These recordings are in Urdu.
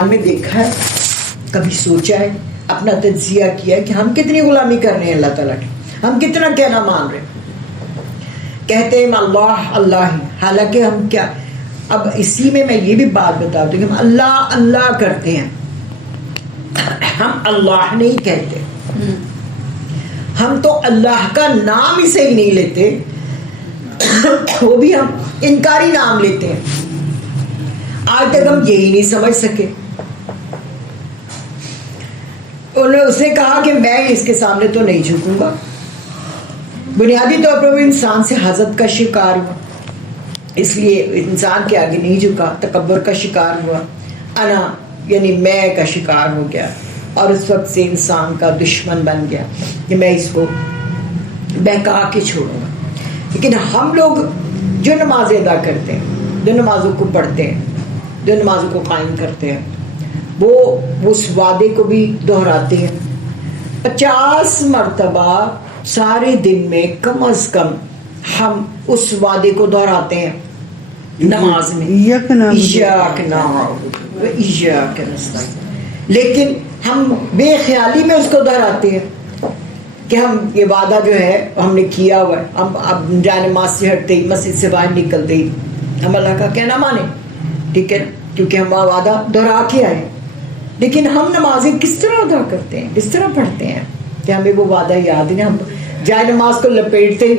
میں دیکھا ہے، کبھی سوچا ہے، اپنا تجزیہ کیا ہے کہ ہم کتنی غلامی کر رہے ہیں اللہ تعالیٰ کی، ہم کتنا کہنا مان رہے ہیں، کہتے ہیں اللہ اللہ ہی، حالانکہ ہم کیا. اب اسی میں یہ بھی بات بتا دوں کہ ہم اللہ اللہ کرتے ہیں، ہم اللہ نہیں کہتے، ہم تو اللہ کا نام ہی صحیح نہیں لیتے، وہ بھی ہم انکاری نام لیتے ہیں. آج تک ہم یہی نہیں سمجھ سکے. اس نے کہا کہ میں اس کے سامنے تو نہیں جھکوں گا. بنیادی طور پر وہ انسان سے حسد کا شکار ہوا، اس لیے انسان کے آگے نہیں جھکا، تکبر کا شکار ہوا، انا یعنی میں کا شکار ہو گیا، اور اس وقت سے انسان کا دشمن بن گیا کہ میں اس کو بہکا کے چھوڑوں گا. لیکن ہم لوگ جو نمازیں ادا کرتے ہیں، جو نمازوں کو پڑھتے ہیں، جو نمازوں کو قائم کرتے ہیں، وہ اس وعدے کو بھی دہراتے ہیں. 50 مرتبہ سارے دن میں کم از کم ہم اس وعدے کو دہراتے ہیں نماز میں، ایاک نعبد و ایاک نستعین. لیکن ہم بے خیالی میں اس کو دہراتے ہیں کہ ہم یہ وعدہ جو ہے ہم نے کیا ہوا ہے، ہم اب جائے نماز سے ہٹتے ہی، مسجد سے باہر نکلتے ہی ہم اللہ کا کہنا مانیں، ٹھیک ہے نا، کیونکہ ہم وعدہ دہرا کے آئے. لیکن ہم نمازیں کس طرح ادا کرتے ہیں، کس طرح پڑھتے ہیں کہ ہمیں وہ وعدہ یاد نہیں. ہم جائے نماز کو لپیٹتے ہی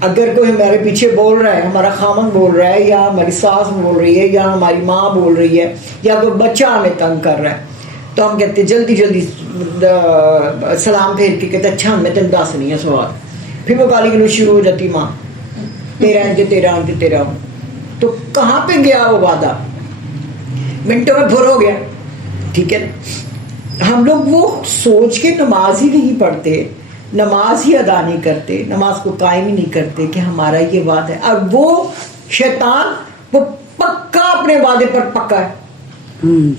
اگر کوئی ہمارے پیچھے بول رہا ہے، ہمارا خامن بول رہا ہے، یا ہماری ساس بول رہی ہے، یا ہماری ماں بول رہی ہے، یا کوئی بچہ ہمیں تنگ کر رہا ہے، تو ہم کہتے ہیں جلدی جلدی سلام پھیر کے کہتے اچھا میں تین دس نہیں ہے سوال. پھر وہ گالی گلوچ شروع ہو جاتی، ماں تیرا انج تیرا انج تیرا. تو کہاں پہ گیا وہ وعدہ؟ منٹوں میں بھر ہو گیا. ٹھیک ہے نا، ہم لوگ وہ سوچ کے نماز ہی نہیں پڑھتے، نماز ہی ادا نہیں کرتے، نماز کو قائم ہی نہیں کرتے کہ ہمارا یہ وعدہ ہے. اور وہ شیطان وہ پکا اپنے وعدے پر پکا ہے.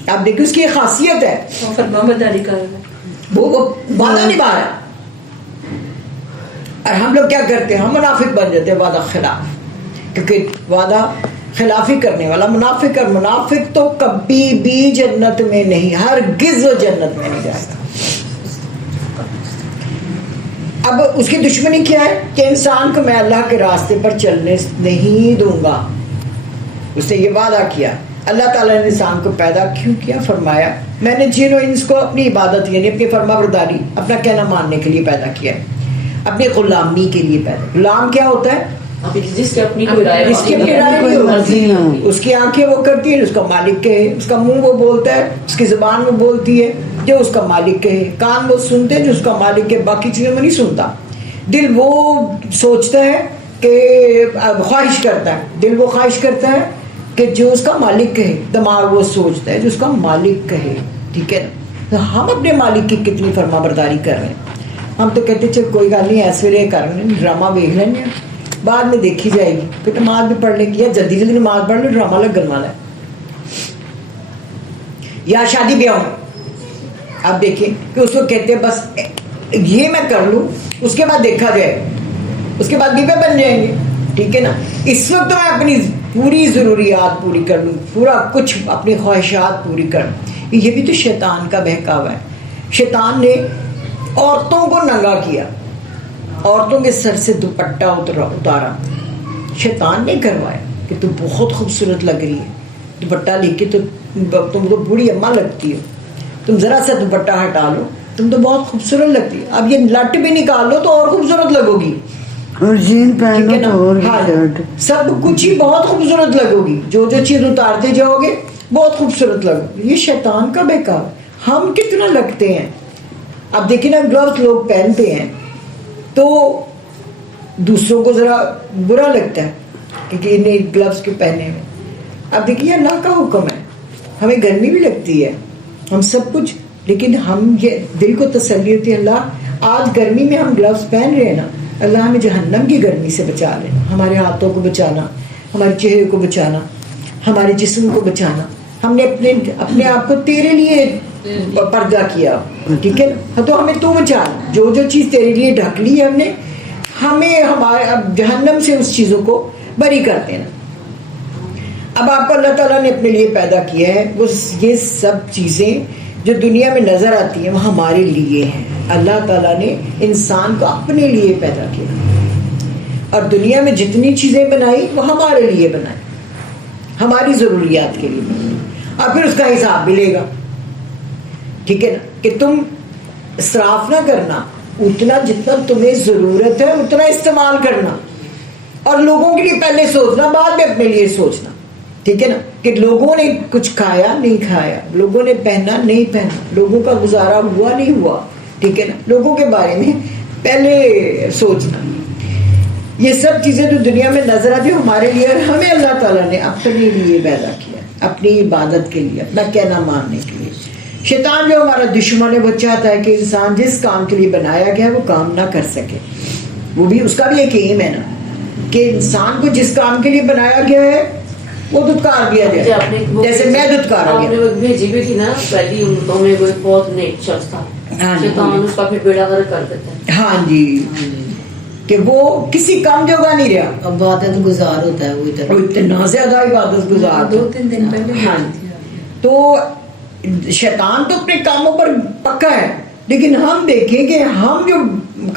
آپ دیکھیں اس کی ایک خاصیت ہے، وہ وعدہ نبھا رہا ہے. اور ہم لوگ کیا کرتے ہیں، ہم منافق بن جاتے ہیں وعدہ خلاف، کیونکہ وعدہ خلافی کرنے والا منافق، اور منافق تو کبھی بھی جنت میں نہیں، ہرگز وہ جنت میں نہیں جائے گا. اب اس کی دشمنی کیا ہے کہ انسان کو میں اللہ کے راستے پر چلنے نہیں دوں گا. اس نے یہ وعدہ کیا. اللہ تعالیٰ نے انسان کو پیدا کیوں کیا؟ فرمایا میں نے جن و انس کو اپنی عبادت یعنی اپنی فرما برداری، اپنا کہنا ماننے کے لیے پیدا کیا، اپنی غلامی کے لیے پیدا. غلام کیا ہوتا ہے؟ جس کی اپنی رائے نہیں ہوتی، اس کی آنکھیں وہ کرتی ہیں، اس کا مالک کہے، اس کا منہ وہ بولتا ہے، اس کی زبان وہ بولتی ہے جو اس کا مالک کہے، کان وہ سنتے ہیں جو اس کا مالک کہے، باقی چیزیں وہ نہیں سنتا. دل وہ سوچتا ہے کہ خواہش کرتا ہے، دل وہ خواہش کرتا ہے کہ جو اس کا مالک کہے، دماغ وہ سوچتا ہے جو اس کا مالک کہے. ٹھیک ہے نا، تو ہم اپنے مالک کی کتنی فرما برداری کر رہے ہیں. ہم تو کہتے چل کوئی گل نہیں، ایسے رہے کر لیں، ڈرامہ دیکھ لیں گے، بعد میں دیکھی جائے گی، پھر نماز بھی پڑھ لیں گی، یا جلدی جلدی نماز پڑھ لیں، ڈرامہ لگن والا ہے. یا شادی بیاہ آپ دیکھیں کہ اس کو کہتے ہیں بس یہ میں کر لوں، اس کے بعد دیکھا جائے، اس کے بعد بیوے بن جائیں گے. ٹھیک ہے نا، اس وقت تو میں اپنی پوری ضروریات پوری کر لوں، پورا کچھ اپنی خواہشات پوری کر لوں. یہ بھی تو شیطان کا بہکاوا ہے. شیطان نے عورتوں کو ننگا کیا، عورتوں کے سر سے دوپٹہ اتارا. شیطان نے کروایا کہ تم بہت خوبصورت لگ رہی ہے، دوپٹہ لے کے تو تم تو بوڑھی اماں لگتی ہو، تم ذرا سا دوپٹہ ہٹا لو، تم تو بہت خوبصورت لگتی ہے، اب یہ لٹ بھی نکال لو تو اور خوبصورت لگو گی، اور جین پہنو تو اور سب کچھ ہی بہت خوبصورت لگو گی، جو جو چیز اتارتے جاؤ گے بہت خوبصورت لگو گی. یہ شیطان کا بہکاوا. ہم کتنا لگتے ہیں. اب دیکھیں نا، گلوز لوگ پہنتے ہیں تو دوسروں کو ذرا برا لگتا ہے کہ انہیں گلوز کیوں پہنے ہوئے. اب دیکھیے اللہ کا حکم ہے، ہمیں گرمی بھی لگتی ہے، ہم سب کچھ، لیکن ہم یہ دل کو تسلی ہوتی ہے اللہ آج گرمی میں ہم گلوز پہن رہے ہیں نا، اللہ ہمیں جہنم کی گرمی سے بچا لینا، ہمارے ہاتھوں کو بچانا، ہمارے چہرے کو بچانا، ہمارے جسم کو بچانا. ہم نے اپنے آپ کو تیرے لیے پردہ کیا. ٹھیک ہے نا، تو ہمیں تو بچا، جو جو چیز تیرے لیے ڈھک لی ہے ہم نے، ہمیں ہمارے اب جہنم سے اس چیزوں کو بری کر دینا. اب آپ کو اللہ تعالیٰ نے اپنے لیے پیدا کیا ہے، وہ یہ سب چیزیں جو دنیا میں نظر آتی ہیں وہ ہمارے لیے ہیں. اللہ تعالیٰ نے انسان کو اپنے لیے پیدا کیا اور دنیا میں جتنی چیزیں بنائی وہ ہمارے لیے بنائی، ہماری ضروریات کے لیے بنائی، اور پھر اس کا حساب ملے گا. ٹھیک ہے نا، کہ تم اسراف نہ کرنا، اتنا جتنا تمہیں ضرورت ہے اتنا استعمال کرنا، اور لوگوں کے لیے پہلے سوچنا بعد میں اپنے لیے سوچنا. ٹھیک ہے نا، کہ لوگوں نے کچھ کھایا نہیں کھایا، لوگوں نے پہنا نہیں پہنا، لوگوں کا گزارا ہوا نہیں ہوا. ٹھیک ہے نا، لوگوں کے بارے میں پہلے سوچنا. یہ سب چیزیں جو دنیا میں نظر آتی ہیں ہمارے لیے، اور ہمیں اللہ تعالیٰ نے اپنے لیے پیدا کیا، اپنی عبادت کے لیے، اپنا کہنا ماننے کے لیے. شیطان جو ہمارا دشمن ہے وہ چاہتا ہے کہ انسان جس کام کے لیے بنایا گیا ہے وہ کام نہ کر سکے. وہ بھی اس کا بھی ایک ایم ہے نا کہ انسان کو جس کام کے لیے بنایا گیا ہے وہ دھتکار دیا جائے. جیسے میں دھتکارا گیا. آپ نے بھیجی بھی تھی نا پہلی امتوں میں کوئی بہت نیک شخص تھا، شیطان اس کا پھر بیڑا غرق کر دیتا ہے. ہاں جی، کہ وہ کسی کام جگہ نہیں رہا، عبادت گزار ہوتا ہے وہ اتنا زیادہ عبادت گزار. 2-3 دن پہلے. ہاں، تو شیطان تو اپنے کاموں پر پکا ہے، لیکن ہم دیکھیں کہ ہم جو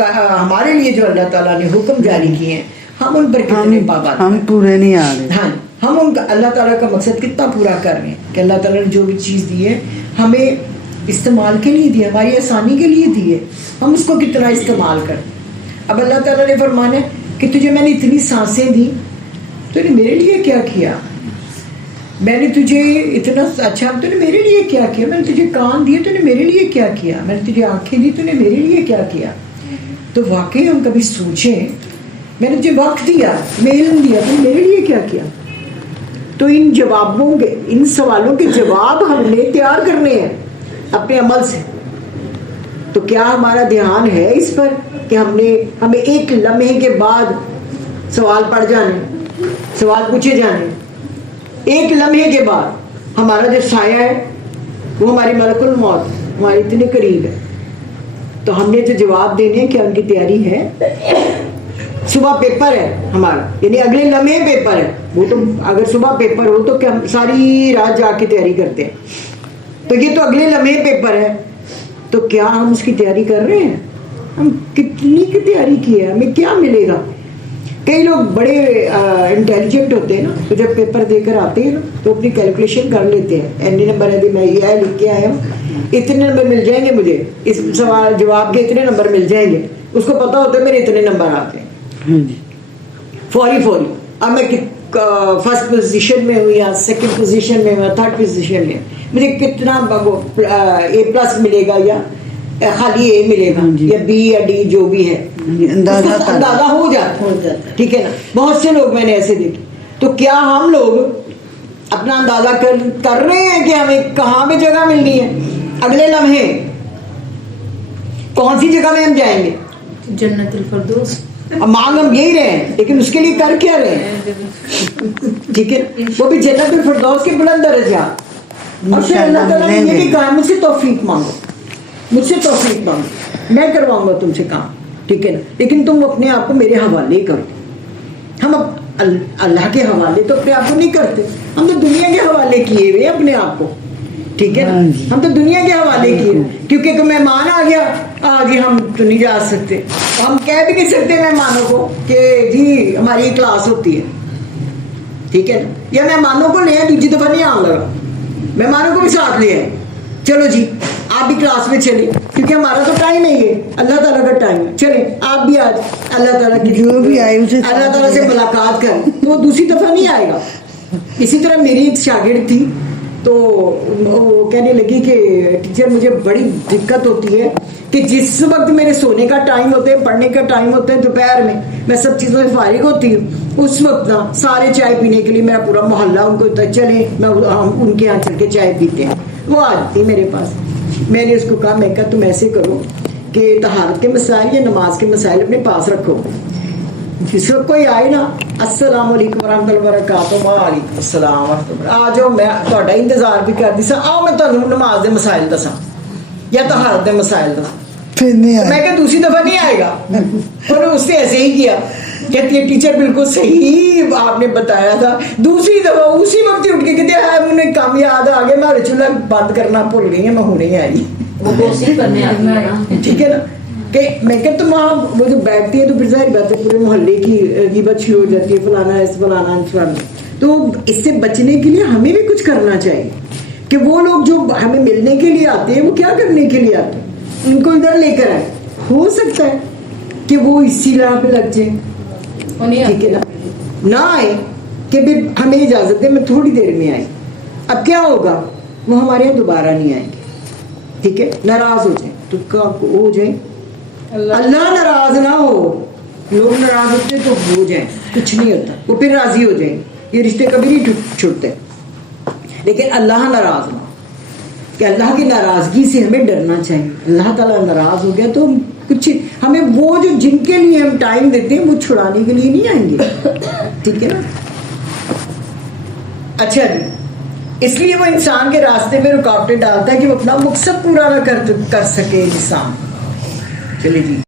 ہمارے لیے جو اللہ تعالیٰ نے حکم جاری کیے ہیں ہم ان پر کتنے پابند، ہم پورے نہیں آ رہے. ہاں، ہم ان کا اللہ تعالیٰ کا مقصد کتنا پورا کر رہے ہیں کہ اللہ تعالیٰ نے جو بھی چیز دی ہے ہمیں استعمال کے لیے دی ہے، ہماری آسانی کے لیے دی ہے، ہم اس کو کتنا استعمال کریں. اب اللہ تعالیٰ نے فرمانا ہے کہ تجھے میں نے اتنی سانسیں دی، تو نے میرے لیے کیا کیا؟ میں نے تجھے اتنا اچھا، تو نے میرے لیے کیا کیا؟ میں نے تجھے کان دیے، تو نے میرے لیے کیا کیا؟ میں نے تجھے آنکھیں دی، تو نے میرے لیے کیا کیا؟ تو واقعی ہم کبھی سوچیں، میں نے تجھے وقت دیا، میں علم دیا، تو نے میرے لیے کیا کیا؟ تو ان جوابوں کے، ان سوالوں کے جواب ہم نے تیار کرنے ہیں اپنے عمل سے. تو کیا ہمارا دھیان ہے اس پر کہ ہمیں ایک لمحے کے بعد سوال پڑ جانے، سوال پوچھے جانے، ایک لمحے کے بعد ہمارا جو سایہ ہے وہ ہماری ملک الموت ہمارے اتنے قریب ہے. تو ہم نے جو جواب دینے ہیں، کیا ان کی تیاری ہے؟ صبح پیپر ہے ہمارا، یعنی اگلے لمحے پیپر ہے، وہ تو اگر صبح پیپر ہو تو کیا ہم ساری رات جا کے تیاری کرتے ہیں؟ تو یہ تو اگلے لمحے پیپر ہے، تو کیا ہم اس کی تیاری کر رہے ہیں؟ ہم کتنی کی تیاری کی ہے؟ ہمیں کیا ملے گا؟ کئی لوگ بڑے انٹیلیجنٹ ہوتے ہیں نا، تو جب پیپر دے کر آتے ہیں نا تو اپنی کیلکولیشن کر لیتے ہیں، این نمبر ہے، میں یہ لکھ کے آیا ہوں، اتنے نمبر مل جائیں گے مجھے، اس سوال جواب کے اتنے نمبر مل جائیں گے. اس کو پتا ہوتا ہے میرے اتنے نمبر آتے ہیں فوری. اب میں فرسٹ پوزیشن میں ہوں یا سیکنڈ پوزیشن میں ہوں یا تھرڈ پوزیشن میں، مجھے کتنا اے پلس ملے گا یا خالی اے ملے گا یا بی یا ڈی جو بھی ہے، اندازہ ہو جاتا ہے. ٹھیک ہے نا، بہت سے لوگ میں نے ایسے دیکھے. تو کیا ہم لوگ اپنا اندازہ کر رہے ہیں کہ ہمیں کہاں پہ جگہ ملنی ہے؟ اگلے لمحے کون سی جگہ میں ہم جائیں گے؟ جنت الفردوس. اب مانگ ہم یہی رہے ہیں، لیکن اس کے لیے کر کیا رہے ہیں؟ ٹھیک ہے، وہ بھی جنت الفردوس کے بلند درجات. اور پھر اللہ تعالیٰ نے یہ بھی کہا مجھ سے توفیق مانگو، مجھ سے توفیق مانگو، میں کرواؤں گا تم سے کام. ٹھیک ہے نا، لیکن تم اپنے آپ کو میرے حوالے کرو. ہم اللہ کے حوالے تو اپنے آپ کو نہیں کرتے، ہم تو دنیا کے حوالے کیے ہوئے اپنے آپ کو. ٹھیک ہے نا، ہم تو دنیا کے حوالے کیے، کیونکہ کوئی مہمان آ گیا جی ہم تو نہیں جا سکتے. ہم کہہ بھی نہیں سکتے مہمانوں کو کہ جی ہماری کلاس ہوتی ہے. ٹھیک ہے نا، یا مہمانوں کو لے دوسری دفعہ نہیں آنے لگا، مہمانوں کو بھی ساتھ لے آئے، چلو جی آپ بھی کلاس میں چلیں، کیونکہ ہمارا تو ٹائم نہیں ہے، اللہ تعالیٰ کا ٹائم ہے، چلیں آپ بھی آج اللہ تعالیٰ کی جو بھی آئے اسے اللہ تعالیٰ سے ملاقات کریں، تو وہ دوسری دفعہ نہیں آئے گا. اسی طرح میری ایک شاگرد تھی، تو وہ کہنے لگی کہ ٹیچر مجھے بڑی دقت ہوتی ہے کہ جس وقت میرے سونے کا ٹائم ہوتا ہے، پڑھنے کا ٹائم ہوتا ہے دوپہر میں سب چیزوں سے فارغ ہوتی ہوں، اس وقت نا سارے چائے پینے کے لیے میرا پورا محلہ ان کو چلے ہم ان کے یہاں چل کے چائے پیتے ہیں. وہ آ جاتی میرے پاس. میں نے اس کو کہا، میں کہا تم ایسے کرو کہ طہارت کے مسائل یا نماز کے مسائل اپنے پاس رکھو، جس وقت کوئی آئے نا السلام علیکم ورحمۃ اللہ وبرکاتہ، وعلیکم السلام ورحمۃ اللہ، آ جاؤ میں تہاڈا انتظار بھی کرتی سا، آؤ میں تمہیں نماز دے مسائل دساں یا طہارت دے مسائل دساں. پھر نہیں میں کہ دوسری دفعہ نہیں آئے گا. انہوں نے اس نے ایسے ہی کیا، کہتی ہے ٹیچر بالکل صحیح آپ نے بتایا تھا. دوسری دفعہ اسی وقت ہی اٹھ کے کہتے ہیں مجھے کام یاد آ گیا, میں چولہا بند کرنا بھول گئی ہوں, میں ہونے آئی. وہ گوسپ کرنے آتی ہے نا. ٹھیک ہے نا, کہ میں کہ تم وہاں وہ جو بیٹھتی ہے تو پھر ظاہر بات ہے پورے محلے کی غیبت شروع ہو جاتی ہے, فلانا ایسے فلانا فلانا. تو اس سے بچنے کے لیے ہمیں بھی کچھ کرنا چاہیے کہ وہ لوگ جو ہمیں ملنے کے لیے آتے ہیں وہ کیا کرنے کے لیے آتے ہیں, ان کو ادھر لے کر آئے. ہو سکتا ہے کہ وہ اسی راہ پہ لگ جائیں, ٹھیک ہے نا, نہ آئے کہ پھر ہمیں اجازت ہے میں تھوڑی دیر میں آئی. اب کیا ہوگا, وہ ہمارے یہاں دوبارہ نہیں آئیں گے, ٹھیک ہے, ناراض ہو جائیں تو ہو جائیں. اللہ ناراض نہ ہو, لوگ ناراض ہوتے تو ہو جائیں, کچھ نہیں ہوتا, وہ پھر راضی ہو جائیں. یہ رشتے کبھی نہیں چھوٹتے, لیکن اللہ ناراض نہ ہو, کہ اللہ کی ناراضگی سے ہمیں ڈرنا چاہیے. اللہ تعالیٰ ناراض ہو گیا تو کچھ ہمیں وہ جو جن کے لیے ہم ٹائم دیتے ہیں وہ چھڑانے کے لیے نہیں آئیں گے, ٹھیک ہے نا. اچھا جی, اس لیے وہ انسان کے راستے میں رکاوٹیں ڈالتا ہے کہ وہ اپنا مقصد پورا نہ کر سکے انسان. چلے جی.